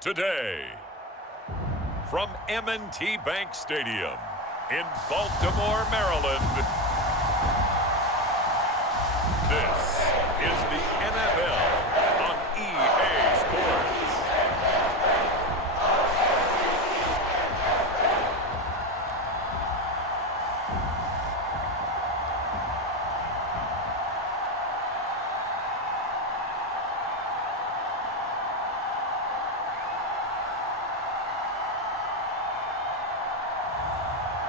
Today, from M&T Bank Stadium in Baltimore, Maryland, this is the NFL on EA Sports.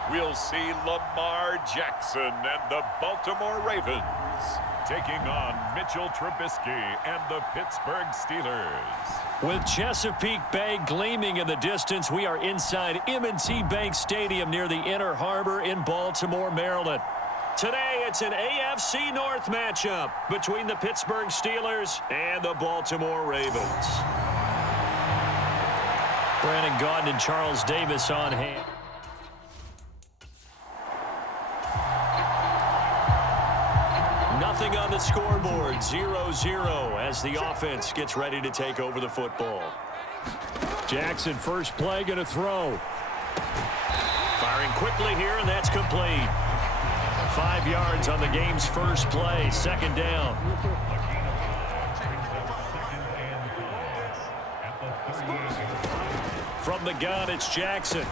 We'll see Lamar Jackson and the Baltimore Ravens taking on Mitchell Trubisky and the Pittsburgh Steelers. With Chesapeake Bay gleaming in the distance, we are inside M&T Bank Stadium near the Inner Harbor in Baltimore, Maryland. Today, it's an AFC North matchup between the Pittsburgh Steelers and the Baltimore Ravens. Brandon Gaudin and Charles Davis on hand. Nothing on the scoreboard, 0-0 as the offense gets ready to take over the football. Jackson, first play, going to throw. Firing quickly here, and that's complete. 5 yards on the game's first play, second down. From the gun, it's Jackson.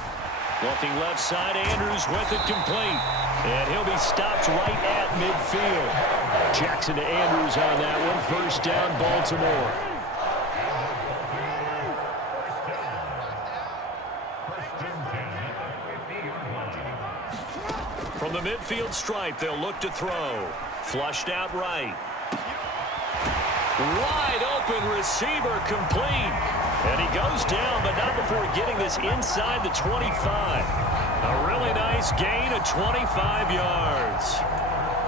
Looking left side, Andrews with it complete. And he'll be stopped right at midfield. Jackson to Andrews on that one. First down, Baltimore. From the midfield stripe, they'll look to throw. Flushed out right. Wide open receiver complete. And he goes down, but not before getting this inside the 25. A really nice gain of 25 yards.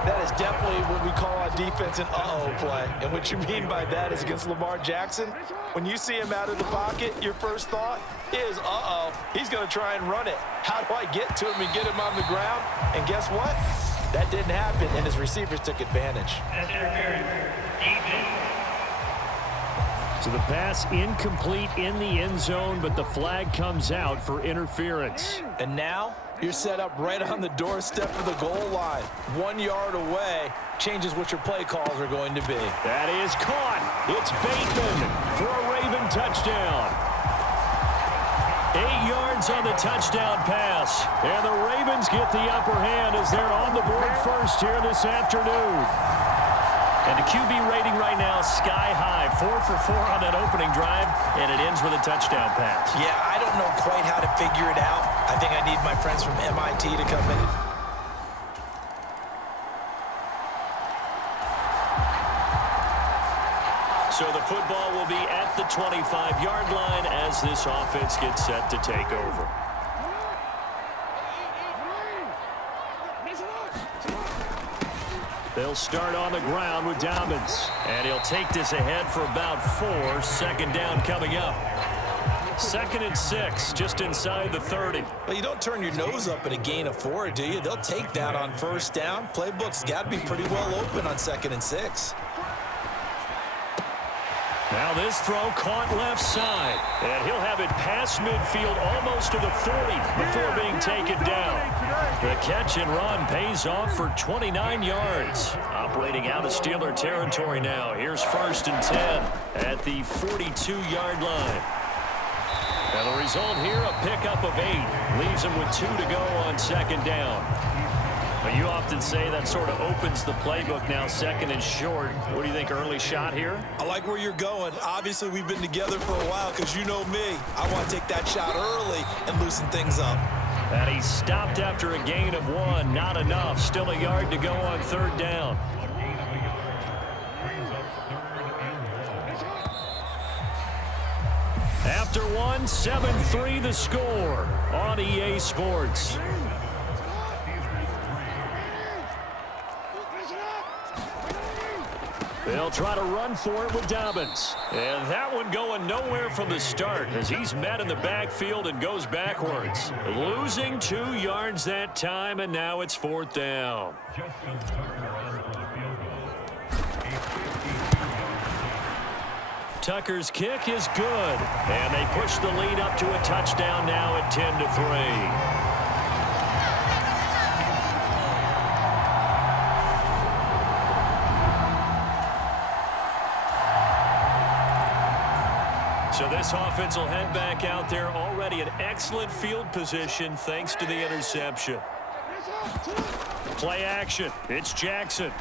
That is definitely what we call on defense an uh-oh play. And what you mean by that is against Lamar Jackson, when you see him out of the pocket, your first thought is, uh-oh, he's going to try and run it. How do I get to him and get him on the ground? And guess what? That didn't happen, and his receivers took advantage. So the pass incomplete in the end zone, but the flag comes out for interference. And now you're set up right on the doorstep of the goal line. 1 yard away changes what your play calls are going to be. That is caught. It's Bateman for a Raven touchdown. 8 yards on the touchdown pass. And the Ravens get the upper hand as they're on the board first here this afternoon. And the QB rating right now sky high, 4 for 4 on that opening drive, and it ends with a touchdown pass. Yeah, I don't know quite how to figure it out. I think I need my friends from MIT to come in. So the football will be at the 25-yard line as this offense gets set to take over. They'll start on the ground with Dobbins. And he'll take this ahead for about 4. Second down coming up. 2nd and 6, just inside the 30. Well, you don't turn your nose up at a gain of 4, do you? They'll take that on first down. Playbook's got to be pretty well open on 2nd and 6. Now this throw caught left side. And he'll have it past midfield almost to the 40 before being taken down. The catch and run pays off for 29 yards. Operating out of Steeler territory now. Here's 1st and 10 at the 42-yard line. And the result here, a pickup of 8. Leaves him with 2 to go on 2nd down. But you often say that sort of opens the playbook now, 2nd and short. What do you think, early shot here? I like where you're going. Obviously, we've been together for a while because you know me. I want to take that shot early and loosen things up. And he stopped after a gain of 1. Not enough. Still a yard to go on 3rd down. After 1, 7-3 the score on EA Sports. They'll try to run for it with Dobbins. And that one going nowhere from the start as he's met in the backfield and goes backwards. Losing 2 yards that time, and now it's 4th down. Tucker's kick is good. And they push the lead up to a touchdown now at 10-3. So this offense will head back out there, already an excellent field position thanks to the interception. Play action. It's Jackson.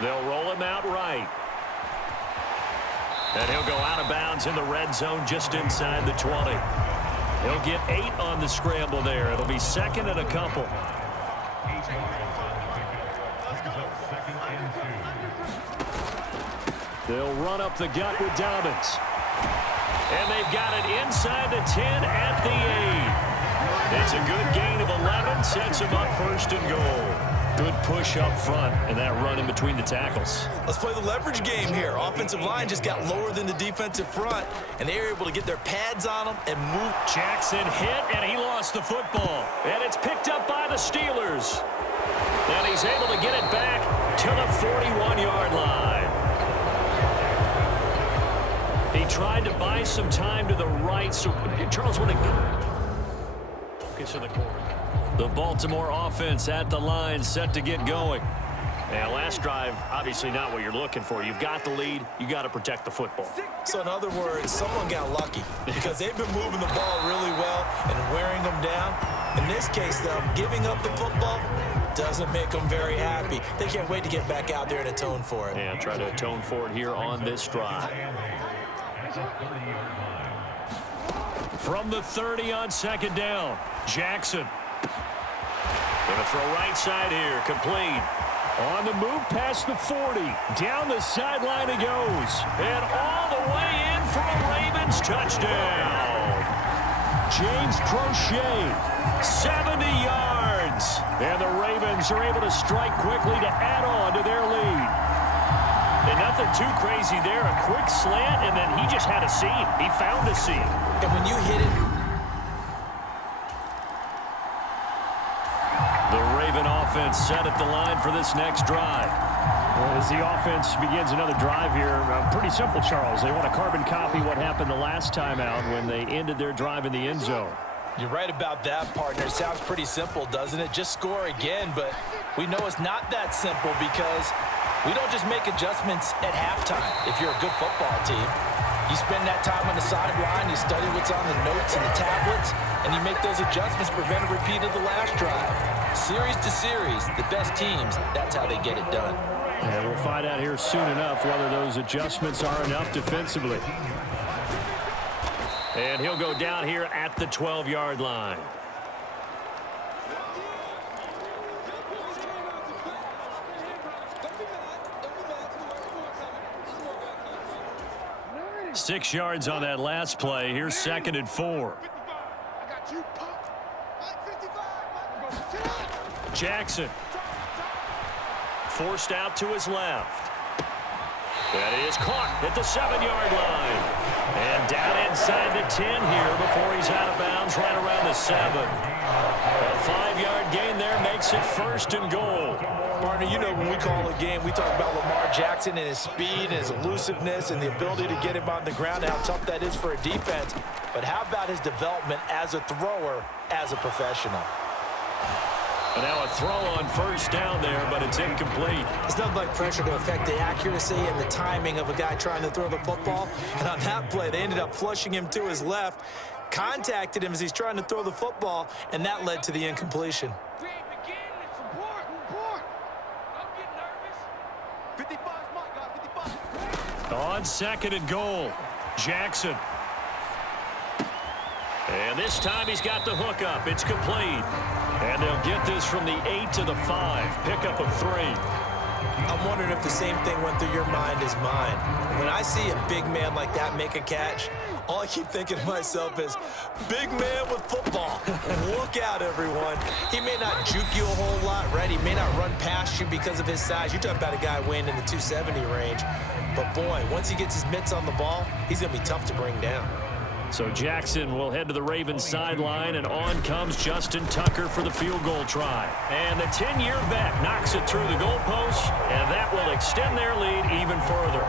They'll roll him out right. And he'll go out of bounds in the red zone just inside the 20. He'll get 8 on the scramble there. It'll be 2nd and a couple. They'll run up the gut with Dobbins. And they've got it inside the 10 at the 8. It's a good gain of 11, sets them up 1st and goal. Good push up front and that run in between the tackles. Let's play the leverage game here. Offensive line just got lower than the defensive front, and they were able to get their pads on them and move. Jackson hit, and he lost the football. And it's picked up by the Steelers. And he's able to get it back to the 41-yard line. He tried to buy some time to the right. So, Charles, what focus in the corner. The Baltimore offense at the line, set to get going. And last drive, obviously not what you're looking for. You've got the lead. You got to protect the football. So, in other words, someone got lucky because they've been moving the ball really well and wearing them down. In this case, though, giving up the football doesn't make them very happy. They can't wait to get back out there and atone for it. And try to atone for it here on this drive. From the 30 on 2nd down, Jackson. Going to throw right side here, complete. On the move past the 40. Down the sideline he goes. And all the way in for a Ravens touchdown. James Prochet, 70 yards. And the Ravens are able to strike quickly to add on to their lead. And nothing too crazy there. A quick slant, and then he just had a seam. He found a seam. And when you hit it, the Raven offense set at the line for this next drive. Well, as the offense begins another drive here, pretty simple, Charles. They want to carbon copy what happened the last time out when they ended their drive in the end zone. You're right about that, partner. It sounds pretty simple, doesn't it? Just score again, but we know it's not that simple because we don't just make adjustments at halftime if you're a good football team. You spend that time on the sideline, you study what's on the notes and the tablets, and you make those adjustments, prevent a repeat of the last drive. Series to series, the best teams, that's how they get it done. And we'll find out here soon enough whether those adjustments are enough defensively. And he'll go down here at the 12-yard line. Six yards on that last play. Here's 2nd and 4. Jackson. Forced out to his left. That is caught at the 7-yard line. And down inside the 10 here before he's out of bounds right around the 7. A 5-yard gain there makes it 1st and goal. Partner, you know when we call a game, we talk about Lamar Jackson and his speed and his elusiveness and the ability to get him on the ground and how tough that is for a defense. But how about his development as a thrower, as a professional? And now a throw on 1st down there, but it's incomplete. It's nothing like pressure to affect the accuracy and the timing of a guy trying to throw the football. And on that play, they ended up flushing him to his left, contacted him as he's trying to throw the football, and that led to the incompletion. On 2nd and goal, Jackson. And this time he's got the hookup. It's complete. And they'll get this from the 8 to the 5. Pickup of 3. I'm wondering if the same thing went through your mind as mine. When I see a big man like that make a catch, all I keep thinking to myself is, big man with football. Look out, everyone. He may not juke you a whole lot, right? He may not run past you because of his size. You're talking about a guy weighing in the 270 range. But, boy, once he gets his mitts on the ball, he's going to be tough to bring down. So Jackson will head to the Ravens sideline, and on comes Justin Tucker for the field goal try. And the 10-year vet knocks it through the goalpost, and that will extend their lead even further.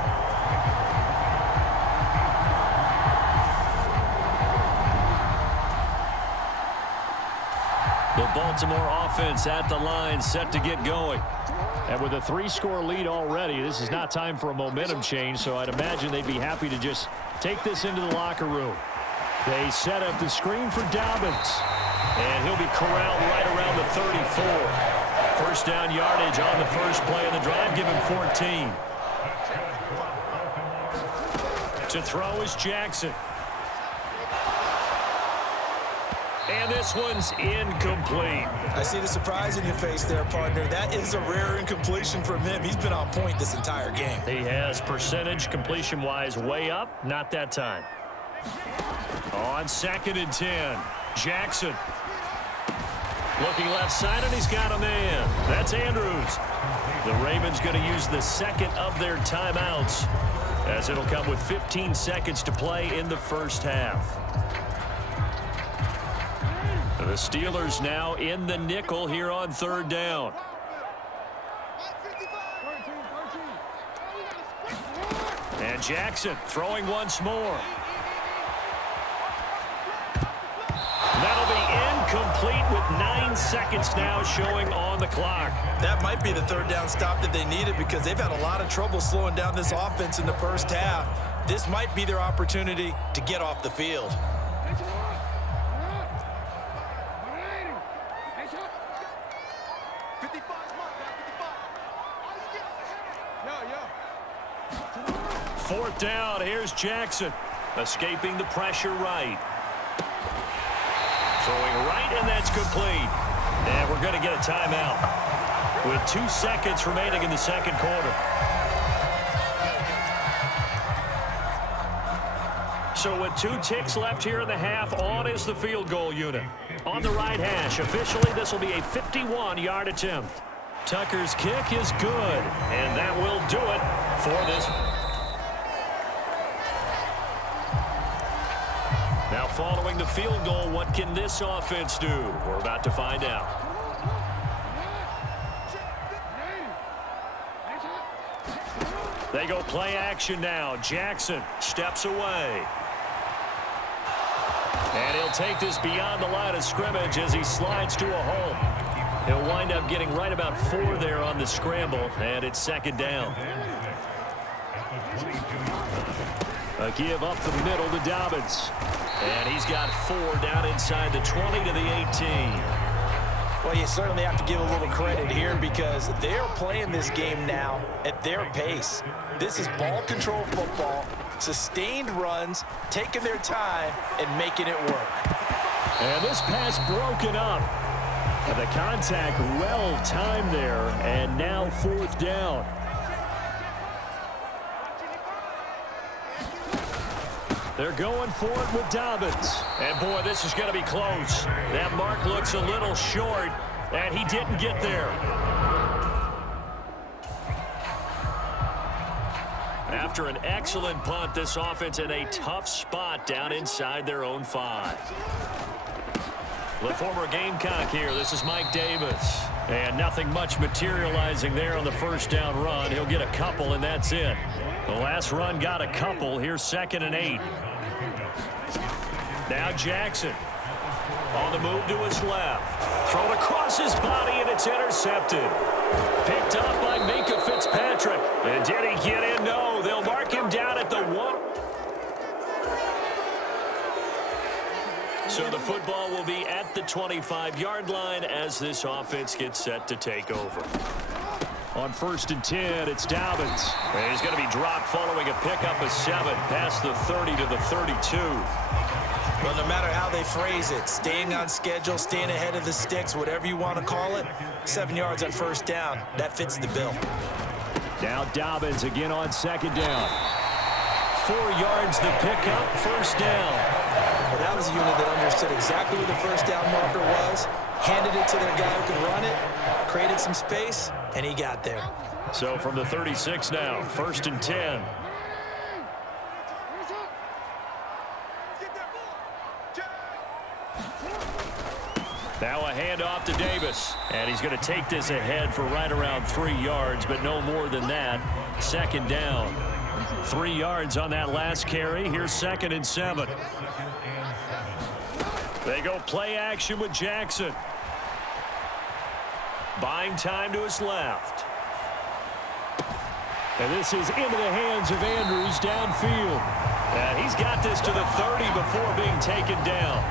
The Baltimore offense at the line, set to get going. And with a 3-score lead already, this is not time for a momentum change, so I'd imagine they'd be happy to just take this into the locker room. They set up the screen for Dobbins. And he'll be corralled right around the 34. First down yardage on the first play of the drive, give him 14. To throw is Jackson. And this one's incomplete. I see the surprise in your face there, partner. That is a rare incompletion from him. He's been on point this entire game. He has percentage completion-wise way up. Not that time. On 2nd and 10, Jackson. Looking left side, and he's got a man. That's Andrews. The Ravens going to use the second of their timeouts, as it'll come with 15 seconds to play in the first half. The Steelers now in the nickel here on 3rd down. And Jackson throwing once more. That'll be incomplete with 9 seconds now showing on the clock. That might be the 3rd down stop that they needed, because they've had a lot of trouble slowing down this offense in the first half. This might be their opportunity to get off the field. Fourth down, here's Jackson. Escaping the pressure right. Throwing right, and that's complete. And we're going to get a timeout with 2 seconds remaining in the second quarter. So with 2 ticks left here in the half, on is the field goal unit. On the right hash, officially this will be a 51-yard attempt. Tucker's kick is good, and that will do it for this. Now following the field goal, what can this offense do? We're about to find out. They go play action now. Jackson steps away. And he'll take this beyond the line of scrimmage as he slides to a hole. He'll wind up getting right about 4 there on the scramble, and it's 2nd down. A give up the middle to Dobbins. And he's got 4 down inside the 20 to the 18. Well, you certainly have to give a little credit here, because they're playing this game now at their pace. This is ball control football, sustained runs, taking their time, and making it work. And this pass broken up. And the contact well timed there, and now 4th down. They're going for it with Dobbins. And, boy, this is going to be close. That mark looks a little short, and he didn't get there. After an excellent punt, this offense in a tough spot down inside their own 5. The former Gamecock here. This is Mike Davis. And nothing much materializing there on the first down run. He'll get a couple, and that's it. The last run got a couple. Here's 2nd and 8. Now Jackson on the move to his left. Thrown across his body, and it's intercepted. Picked up by Minkah Fitzpatrick. And did he get in? No. They'll mark him down at the 1. So the football will be at the 25-yard line as this offense gets set to take over. On 1st and 10, it's Dobbins. And he's going to be dropped following a pickup of 7 past the 30 to the 32. Well, no matter how they phrase it, staying on schedule, staying ahead of the sticks, whatever you want to call it, 7 yards on first down, that fits the bill. Now Dobbins again on second down. 4 yards the pickup, first down. Well, that was a unit that understood exactly where the first down marker was, handed it to their guy who could run it, created some space, and he got there. So from the 36 now, 1st and 10. Now a handoff to Davis. And he's going to take this ahead for right around 3 yards, but no more than that. 2nd down. 3 yards on that last carry. Here's 2nd and 7. They go play action with Jackson. Buying time to his left. And this is into the hands of Andrews downfield. And he's got this to the 30 before being taken down.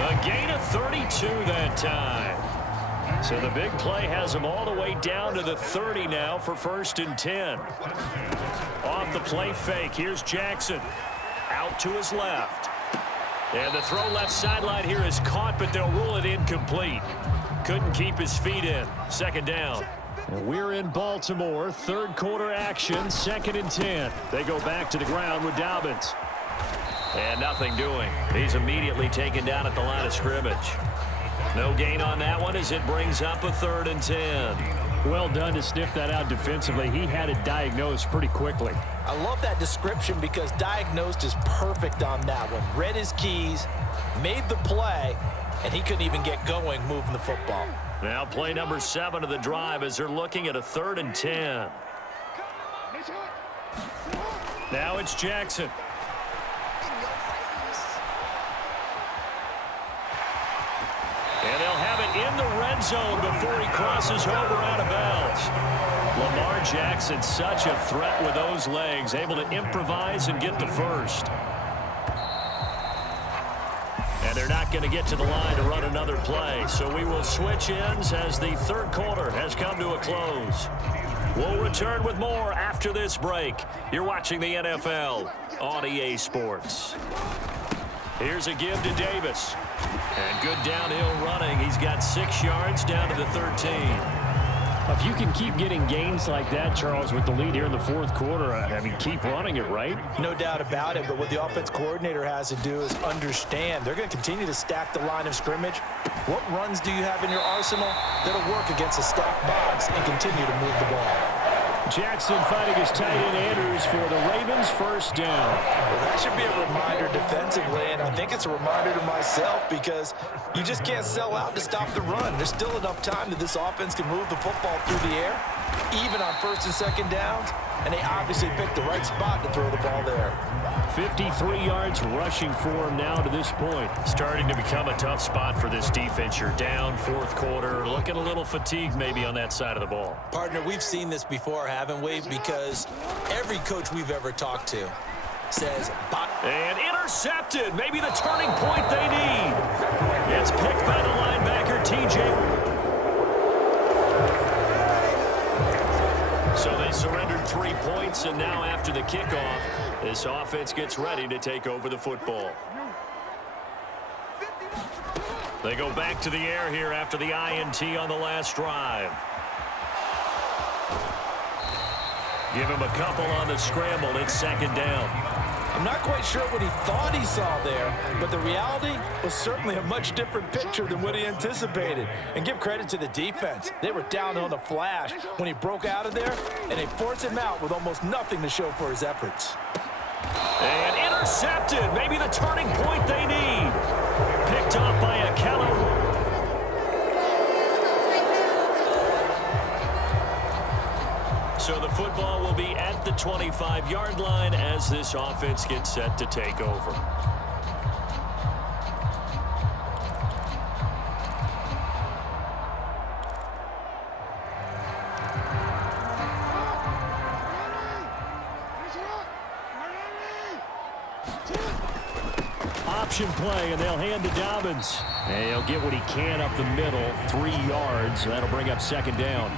A gain of 32 that time. So the big play has him all the way down to the 30 now for 1st and 10. Off the play fake, here's Jackson. Out to his left. And the throw left sideline here is caught, but they'll rule it incomplete. Couldn't keep his feet in. 2nd down. We're in Baltimore. 3rd quarter action. 2nd and 10. They go back to the ground with Dobbins. And nothing doing. He's immediately taken down at the line of scrimmage. No gain on that one as it brings up a 3rd and 10. Well done to sniff that out defensively. He had it diagnosed pretty quickly. I love that description because diagnosed is perfect on that one. Read his keys, made the play, and he couldn't even get going moving the football. Now play number 7 of the drive as they're looking at a 3rd and 10. Now it's Jackson. And they'll have it in the red zone before he crosses over out of bounds. Lamar Jackson, such a threat with those legs, able to improvise and get the first. And they're not going to get to the line to run another play. So we will switch ends as the 3rd quarter has come to a close. We'll return with more after this break. You're watching the NFL on EA Sports. Here's a give to Davis. And good downhill running. He's got 6 yards down to the 13. If you can keep getting gains like that, Charles, with the lead here in the 4th quarter, I mean, keep running it, right? No doubt about it, but what the offense coordinator has to do is understand they're going to continue to stack the line of scrimmage. What runs do you have in your arsenal that'll work against a stacked box and continue to move the ball? Jackson fighting his tight end Andrews for the Ravens' 1st down. Well, that should be a reminder defensively, and I think it's a reminder to myself because you just can't sell out to stop the run. There's still enough time that this offense can move the football through the air, even on 1st and 2nd downs, and they obviously picked the right spot to throw the ball there. 53 yards rushing for him now to this point. Starting to become a tough spot for this defense. You're down 4th quarter, looking a little fatigued maybe on that side of the ball. Partner, we've seen this before, haven't we? Because every coach we've ever talked to says... And intercepted, maybe the turning point they need. It's picked by the linebacker, TJ. So they surrendered 3 points, and now after the kickoff, this offense gets ready to take over the football. They go back to the air here after the INT on the last drive. Give him a couple on the scramble. It's 2nd down. I'm not quite sure what he thought he saw there, but the reality was certainly a much different picture than what he anticipated. And give credit to the defense. They were down on the flash when he broke out of there, and they forced him out with almost nothing to show for his efforts. And intercepted. Maybe the turning point they need. Picked up by Akello. So the football will be at the 25-yard line as this offense gets set to take over. Option play, and they'll hand to Dobbins. And he'll get what he can up the middle, 3 yards. That'll bring up 2nd down.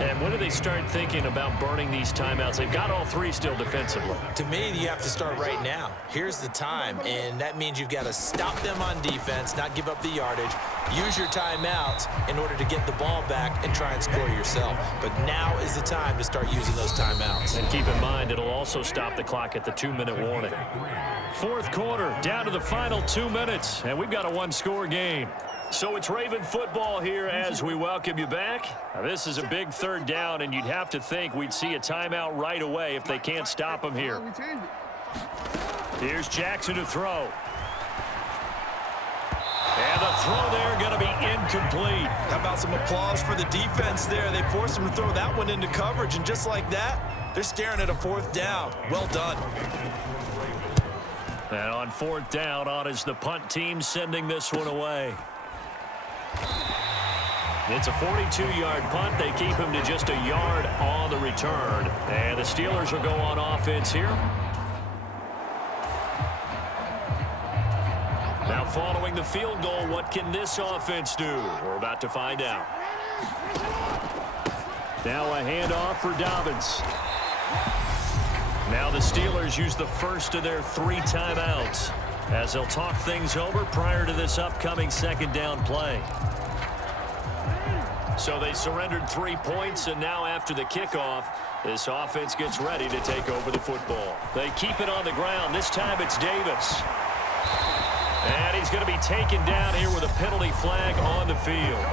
And when do they start thinking about burning these timeouts? They've got all three still defensively. To me, you have to start right now. Here's the time, and that means you've got to stop them on defense, not give up the yardage, use your timeouts in order to get the ball back and try and score yourself. But now is the time to start using those timeouts. And keep in mind, it'll also stop the clock at the 2-minute warning. Fourth quarter, down to the final 2 minutes, and we've got a one-score game. So it's Raven football here as we welcome you back. Now, this is a big third down, and you'd have to think we'd see a timeout right away if they can't stop them here. Here's Jackson to throw. And the throw there going to be incomplete. How about some applause for the defense there? They forced him to throw that one into coverage, and just like that, they're staring at a fourth down. Well done. And on fourth down, on is the punt team sending this one away. It's a 42-yard punt. They keep him to just a yard on the return. And the Steelers will go on offense here. Now following the field goal, what can this offense do? We're about to find out. Now a handoff for Dobbins. Now the Steelers use the first of their 3 timeouts as they'll talk things over prior to this upcoming second down play. So they surrendered 3 points, and now after the kickoff, this offense gets ready to take over the football. They keep it on the ground. This time it's Davis. And he's going to be taken down here with a penalty flag on the field.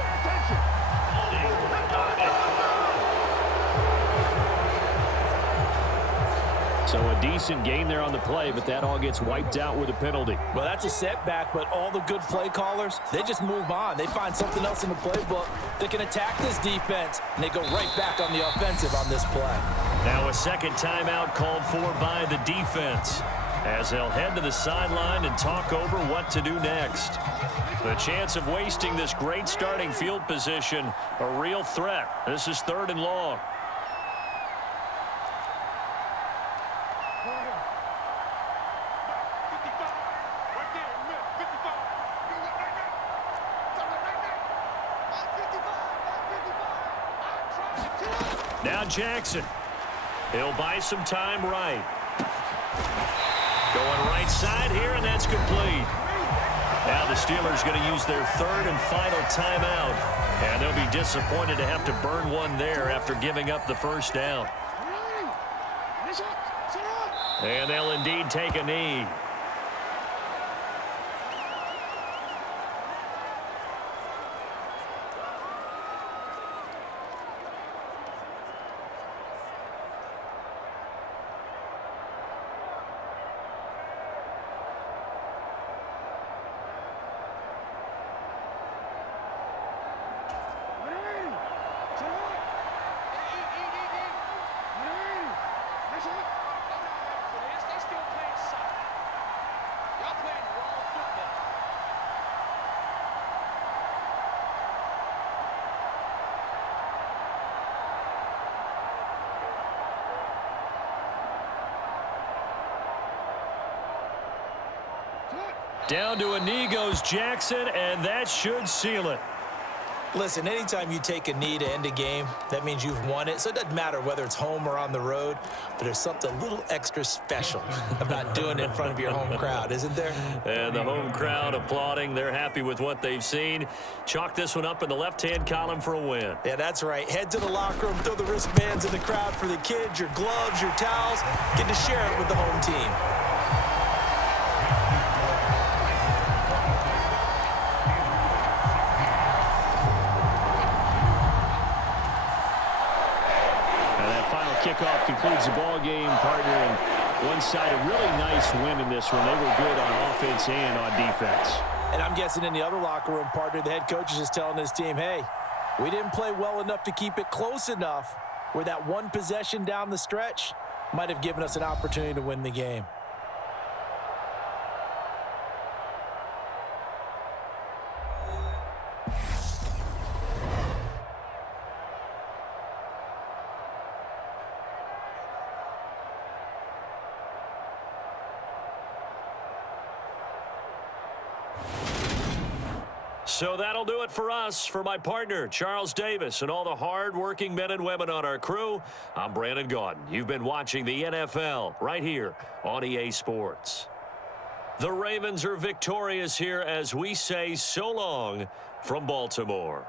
So a decent gain there on the play, but that all gets wiped out with a penalty. Well, that's a setback, but all the good play callers, they just move on. They find something else in the playbook that can attack this defense, and they go right back on the offensive on this play. Now a second timeout called for by the defense as they'll head to the sideline and talk over what to do next. The chance of wasting this great starting field position, a real threat. This is 3rd and long. Now Jackson. He'll buy some time right. Going right side here, and that's complete. Now the Steelers going to use their 3rd and final timeout. And they'll be disappointed to have to burn one there after giving up the first down. And they'll indeed take a knee. Down to a knee goes Jackson, and that should seal it. Listen, anytime you take a knee to end a game, that means you've won it. So it doesn't matter whether it's home or on the road, but there's something a little extra special about doing it in front of your home crowd, isn't there? And the home crowd applauding. They're happy with what they've seen. Chalk this one up in the left-hand column for a win. Yeah, that's right. Head to the locker room, throw the wristbands in the crowd for the kids, your gloves, your towels. Get to share it with the home team. Kickoff concludes the ball game, partner, and one side a really nice win in this one. They were good on offense and on defense. And I'm guessing in the other locker room, partner, the head coach is just telling his team, hey, we didn't play well enough to keep it close enough where that one possession down the stretch might have given us an opportunity to win the game. So that'll do it for us. For my partner, Charles Davis, and all the hard-working men and women on our crew, I'm Brandon Gaudin. You've been watching the NFL right here on EA Sports. The Ravens are victorious here as we say so long from Baltimore.